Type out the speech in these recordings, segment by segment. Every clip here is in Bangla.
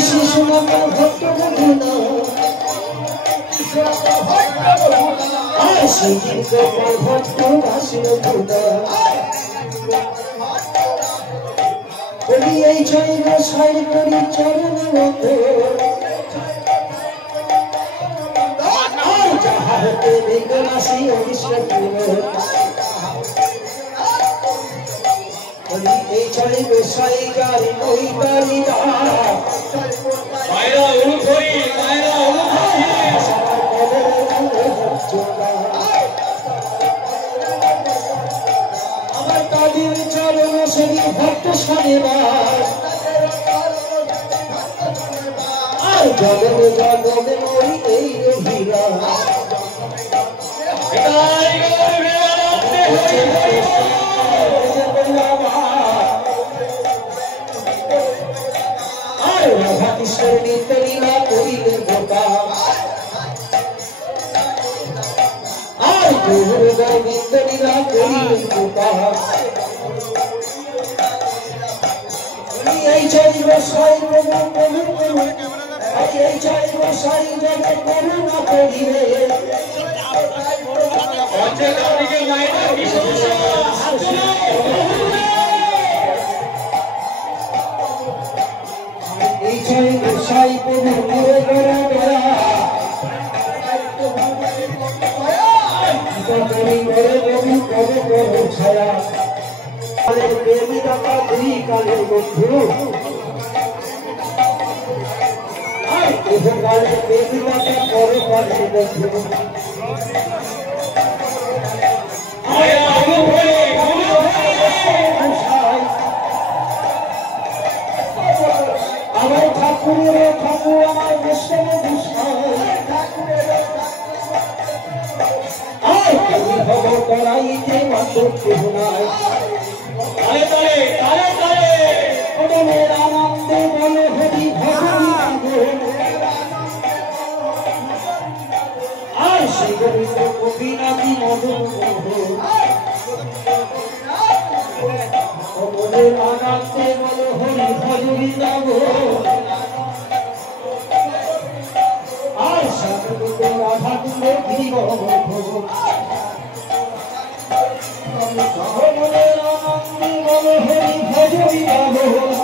শিশু নাম ভক্ত বন্ধুনা শিশির গোপাল ভক্ত বাসিল খুদা বলি এই জৈব সাই করি চরণ মত যাহা হতে বেগনাশী অবিশ্ব বলি এই জৈব সাই গারি ওই গারি মায়েরা অনুধরি মায়েরা অনুধরি আমার কাদির চরণ শ্রী ভক্ত শনিবার আর জগবে জগবে ওই এই রহিরা আর রাধা কৃষ্ণের নিত্য লীলা করিলে বোকা আর গৌর গোবিন্দ লীলা করিলে বোকা এই জৈব সাই এই জৈব সাই জগৎ করুণা করিবে এই জৈব সাই প্রভু করে ছায়া প্রেমী দাতা দুই কালের বন্ধু কালের প্রেমী দাতা পরে কালের বন্ধু আমার ঠাকুরের ঠাকুর আমার মুসলিম খবর করাইতে মাত্র কেহ নাই মনের আনন্দে বলে হরি ভগবান আর সে গোবিন্দ কবিরাজি মদন মনের আনন্দে বলে হরি ভগবান আর সাধুকে রাধা তুলে গিরিব মনের আনন্দে বলে হরি ভগবান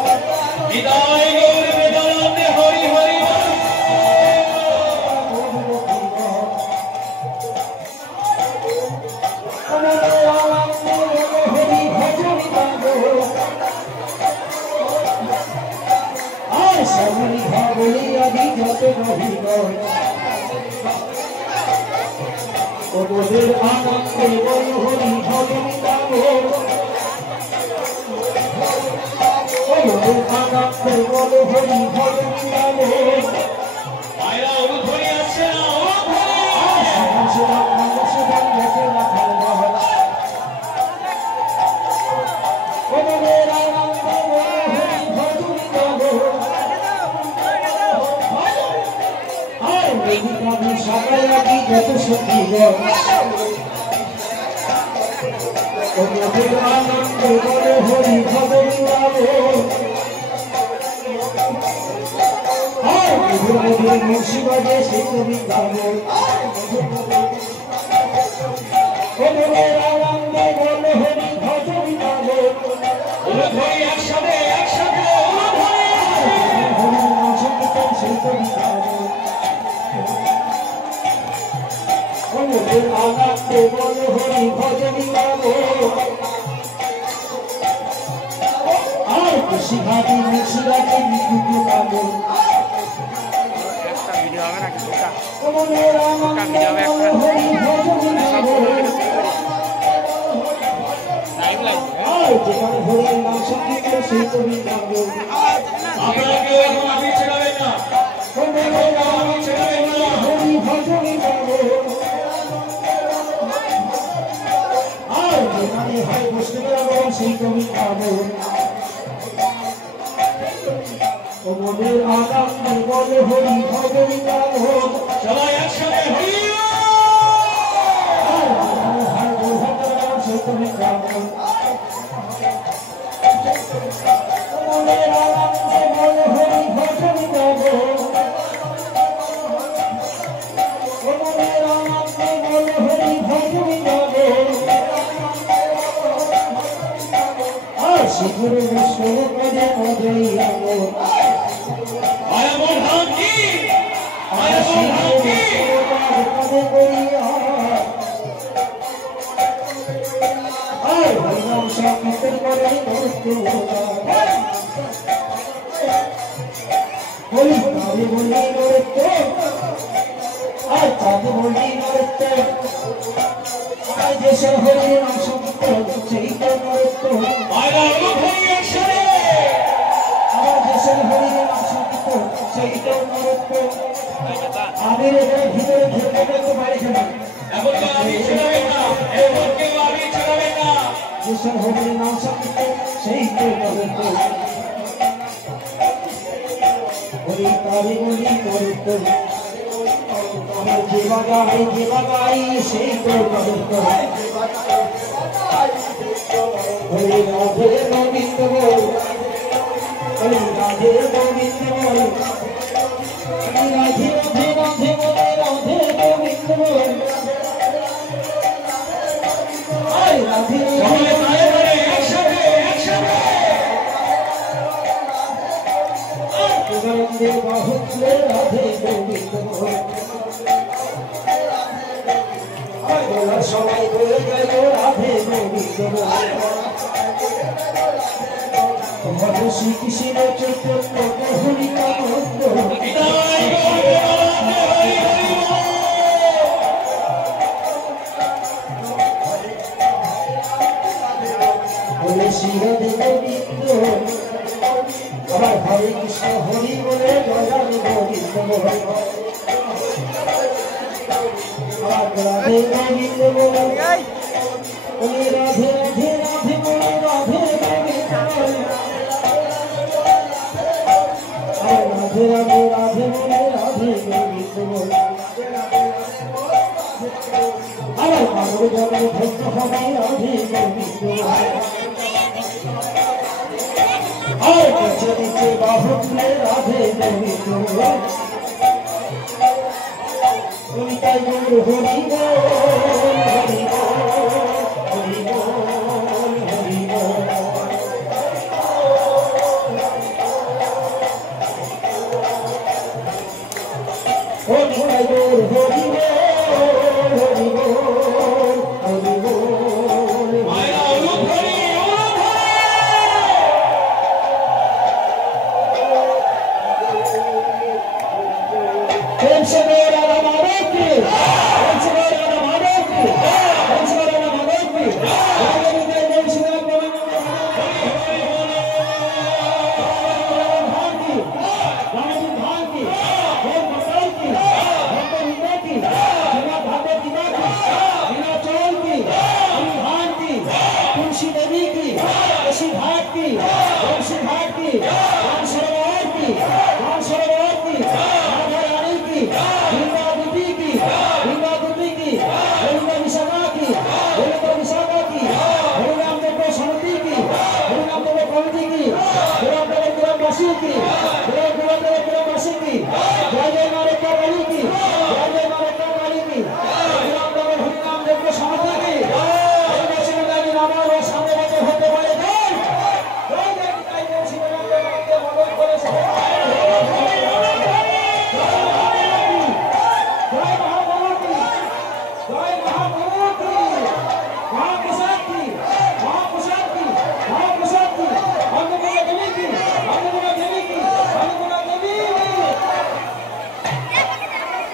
বিদায় গৌর বেদানন্দে হরি হরি আর সমরি ভাবলি আদি যত রহিব ওদের আনন্দে বল হরি ভগবান ওদের আনন্দে বল হরি ভগবান মায়েরা অনুধরি আছে সবাই আগে যত সখী আনন্দ বলে হরি ভগবান মুর্শিদাবাদে সেই কবি গাব আনন্দ বলে হরি ভগবান অনুধরি একসাথে একসাথে সেই কবি গাব আনন্দে বলে হরি ভগবান আর খুশি ভাবি মুর্শিদাবাদে নিকুঞ্জ গাব যেখানে হরির নাম সংগীত সেই কবি গাব আপনারা কেউ এখন আপনি ছেড়াবেন না হরি ভজন গাব আর যেখানে হয় বৈষ্ণবের সেই কবি গাব মনের আনন্দে বলে হরি ভজন গাব সবাই একসাথে হরি সেই কবি গাব মনের আনন্দে বলে হরি ভজন গাব ভক্তের করে নৃত্য বলি আমি বলি নৃত্য আর তাকে বলি নৃত্য আর যে শহরের নাম সংকীর্তন সেই তো নৃত্য মায়েরা অনুভূতি একসাথে আমার যে শহরের নাম সংকীর্তন সেই তো নৃত্য আবির এখানে ভিতরে ঢুকে তো বাড়ি যাবে এখন তো আমি ছেড়াবেন না এখন কেউ আমি ছেড়াবেন না যে শহরের নাম সংকীর্তন সেই তো নৃত্য বলি তারে বলি নৃত্য আমার যে বাগাই সেই তো নৃত্য বলি রাধে গোবিন্দ বল বলি রাধে গোবিন্দ বল রাধে রাধে রাধে বলে রাধে গোবিন্দ বল রাধে সকলে তালে তালে একসাথে একসাথে রাধে বাহুলে রাধে গোবিন্দ বল সবাই বলে গেল রাধে গোবিন্দ বল ভগবান শ্রীকৃষ্ণ চৈতন্য হরি কানন্দ বিদায় করবে হরি হরি বলে শ্রী রাধে গোবিন্দ আবার হরে কৃষ্ণ হরি বলে জয় গোবিন্দ বল আবার রাধে গোবিন্দ বল বলে রাধে রাধে রাধে বলে রাধে গোবিন্দ বল রাধে রাধে রাধে বলে রাধে গোবিন্দ বল আবার মানব জগৎ ভক্ত হবে রাধে গোবিন্দ আর নিচে নিচে বাহু তুলে রাধে গোবিন্দ বল তুমি তাই গৌর হরি বল হরি বল হরি বল হরি বল হরি তাই গৌর হরি বল হরি বল হরি বল মায়েরা অনুভূতি तुलसी देवी की ऋषि घाट की तुलसी घाट की राम सरोवर की राधा रानी की गंगा देवी की गंगा विशाखा की हरिनाम देव शांति की हरिनाम देव कौंदी की गुलाम देव गुलामवासी की गुलाम देव गुलामवासी की जय जय मारे काली की जय जय मारे काली की गुलाम देव हरिनाम देव शांति की আমার সামনে বছর হতে পারে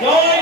জয়